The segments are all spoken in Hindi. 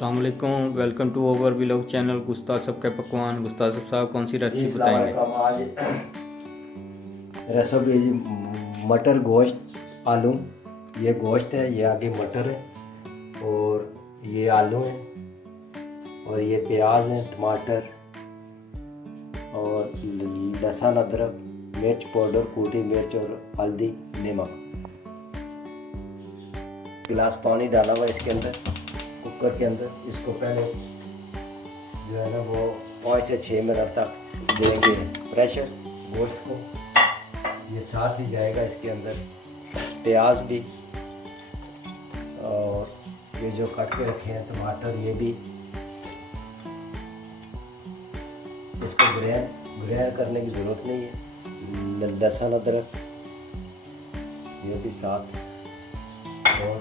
अस्सलाम वालेकुम, welcome to over vlog channel. Gustad साहब के पकवान। गुस्ताद साहब कौन सी रेसिपी बताएंगे? आज रेसिपी जी मटर गोश्त आलू। ये गोश्त है, ये आगे मटर है और ये आलू है और ये प्याज है, टमाटर और लहसुन, अदरक, मिर्च पाउडर, कूटी मिर्च और हल्दी, नमक। गिलास पानी डाला हुआ इसके अंदर, कुकर के अंदर। इसको पहले जो है ना वो 5 से 6 मिनट तक देंगे प्रेशर गोश्त को। ये साथ ही जाएगा इसके अंदर प्याज भी और ये जो काट के रखे हैं टमाटर, ये भी। इसको ग्रैंड करने की ज़रूरत नहीं है। लहसुन, अदरक ये भी साथ, और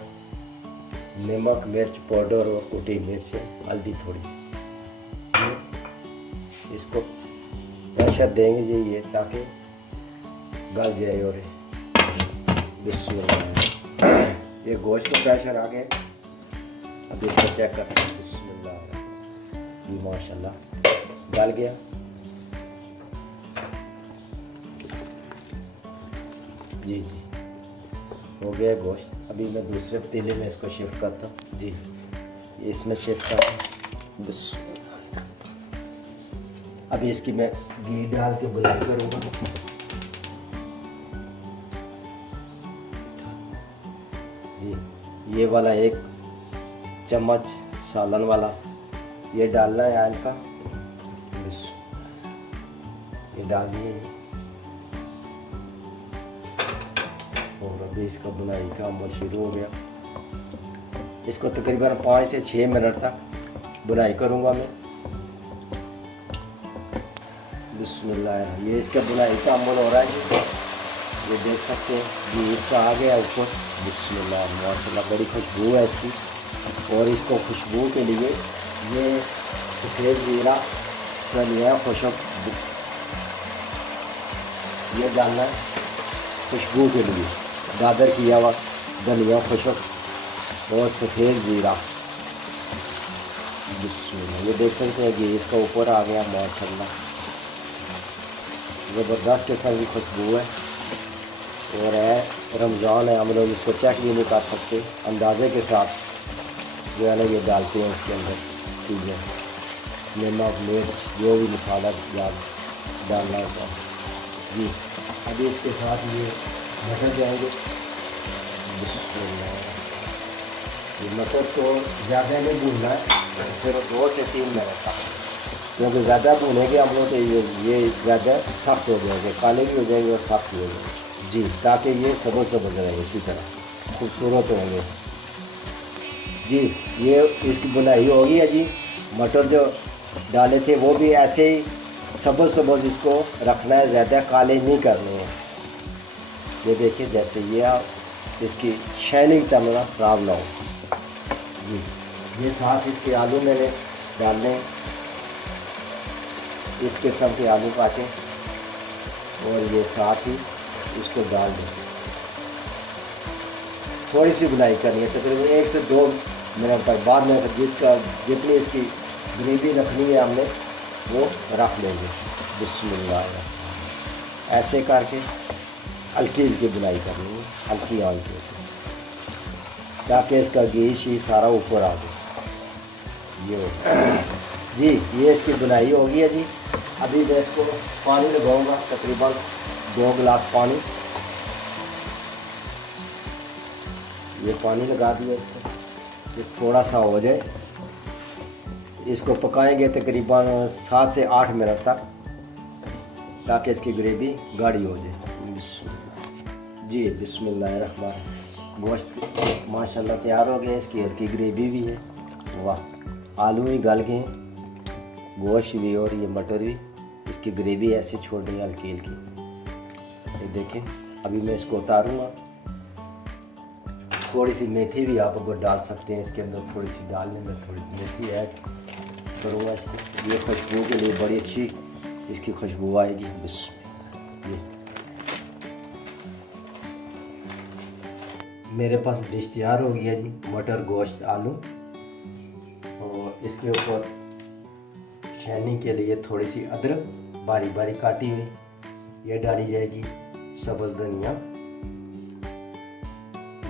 नमक, मिर्च पाउडर और कुटी मिर्च, हल्दी थोड़ी सी। इसको प्रेशर देंगे जी ये, ताकि गल जाए। और बिस्मिल्लाह, ये गोश्त का प्रेशर आ गया। अब इसको चेक करते हैं। बिस्मिल्लाह, ये माशाल्लाह गल गया। जी जी, हो गया गोश्त। अभी मैं दूसरे पतीले में इसको शिफ्ट करता हूँ जी। इसमें शिफ्ट करता हूँ। बस अभी इसकी मैं घी डाल के बुनाई करूँगा। जी, ये वाला 1 चम्मच सालन वाला ये डालना है आयल का। बस ये डाल दिए और अभी इसका बुनाई का अमल शुरू हो गया। इसको तकरीबन 5 से 6 मिनट तक बुनाई करूँगा मैं। बिस्मिल्लाह, ये इसका बुनाई का अमल हो रहा है। ये देख सकते हैं जी, इसका आ गया ऊपर। बिस्मिल्लाह, माशाल्लाह बड़ी खुशबू है इसकी। और इसको खुशबू के लिए ये सफ़ेद जीरा, धनिया, खुशक ये डालना है खुशबू के लिए। गाजर किया हुआ धनिया, खुशक और सफ़ेद जीरा। बिस्मिल्लाह, ये देख सकते हैं कि इसका ऊपर आ गया। माशाल्लाह ज़बरदस्त किस्म की खुशबू है। और है रमज़ान है, हम लोग इसको चेक भी नहीं कर सकते। अंदाजे के साथ जो है ना ये डालते हैं इसके अंदर चीज़ें, नमक, मिर्च, जो भी मसाला याद डालना होता है जी। अभी इसके साथ ये मटर जाएंगे। ये मटर को ज़्यादा नहीं भूनना है, सिर्फ 2 से 3 मिनट तक, क्योंकि ज़्यादा भूनेंगे हम लोग तो ये ज़्यादा सख्त हो जाएंगे, काले भी हो जाएंगे और सख्त भी हो जाएंगे जी। ताकि ये सब्ज़ रहेंगे, इसी तरह खूबसूरत होंगे जी। ये इसकी बुनाई होगी है जी। मटर जो डाले थे वो भी ऐसे ही सब्ज़ इसको रखना है, ज़्यादा काले नहीं करने हैं। ये देखिए जैसे ये इसकी शाइनिंग तमना खराब ना हो जी। ये साथ इसके आलू मैंने डालने, इस किस्म के आलू काटे और ये साथ ही इसको डाल दें। थोड़ी सी बुनाई करनी है, तकरीबन 1 से 2 मिनट तक। बाद में जितनी इसकी ग्रेवी रखनी है हमने वो रख लेंगे। बिस्मिल्लाह, ऐसे करके हल्की हल्की बुनाई करनी है, हल्की आंच पे, ताकि इसका गीश ही सारा ऊपर आ जाए। ये जी, ये इसकी बुनाई हो गई है जी। अभी मैं इसको पानी लगाऊंगा, तकरीबन 2 गिलास पानी। ये पानी लगा दिया इसको, ये थोड़ा सा हो जाए। इसको पकाएंगे तकरीबन 7 से 8 मिनट तक, ताकि इसकी ग्रेवी गाढ़ी हो जाए जी। बिस्मिल्लाहिर्रहमानिर्रहीम, गोश्त माशाल्लाह तैयार हो गया। इसकी हल्की ग्रेवी भी है। वाह, आलू भी गल गए, गोश्त भी और ये मटर भी। इसकी ग्रेवी ऐसे छोड़ रही है हल्की हल्की। ये देखें, अभी मैं इसको उतारूँगा। थोड़ी सी मेथी भी आप अगर डाल सकते हैं इसके अंदर, थोड़ी सी डालने में थोड़ी मेथी ऐड करूँगा इसको। ये खुशबू के लिए बड़ी अच्छी इसकी खुशबू आएगी। बस ये मेरे पास डिश तैयार हो गया जी, मटर गोश्त आलू। और इसके ऊपर शाइनिंग के लिए थोड़ी सी अदरक बारीक बारीक काटी हुई ये डाली जाएगी, सब्ज़ धनिया,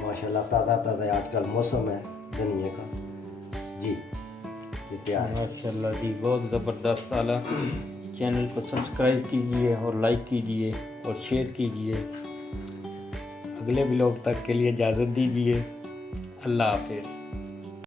माशाल्लाह ताज़ा ताज़ा आजकल मौसम है धनिया का जी, ये तैयार है। माशाल्लाह जी, बहुत ज़बरदस्त आला। चैनल को सब्सक्राइब कीजिए और लाइक कीजिए और शेयर कीजिए। अगले ब्लॉग तक के लिए इजाज़त दीजिए। अल्लाह हाफिज़।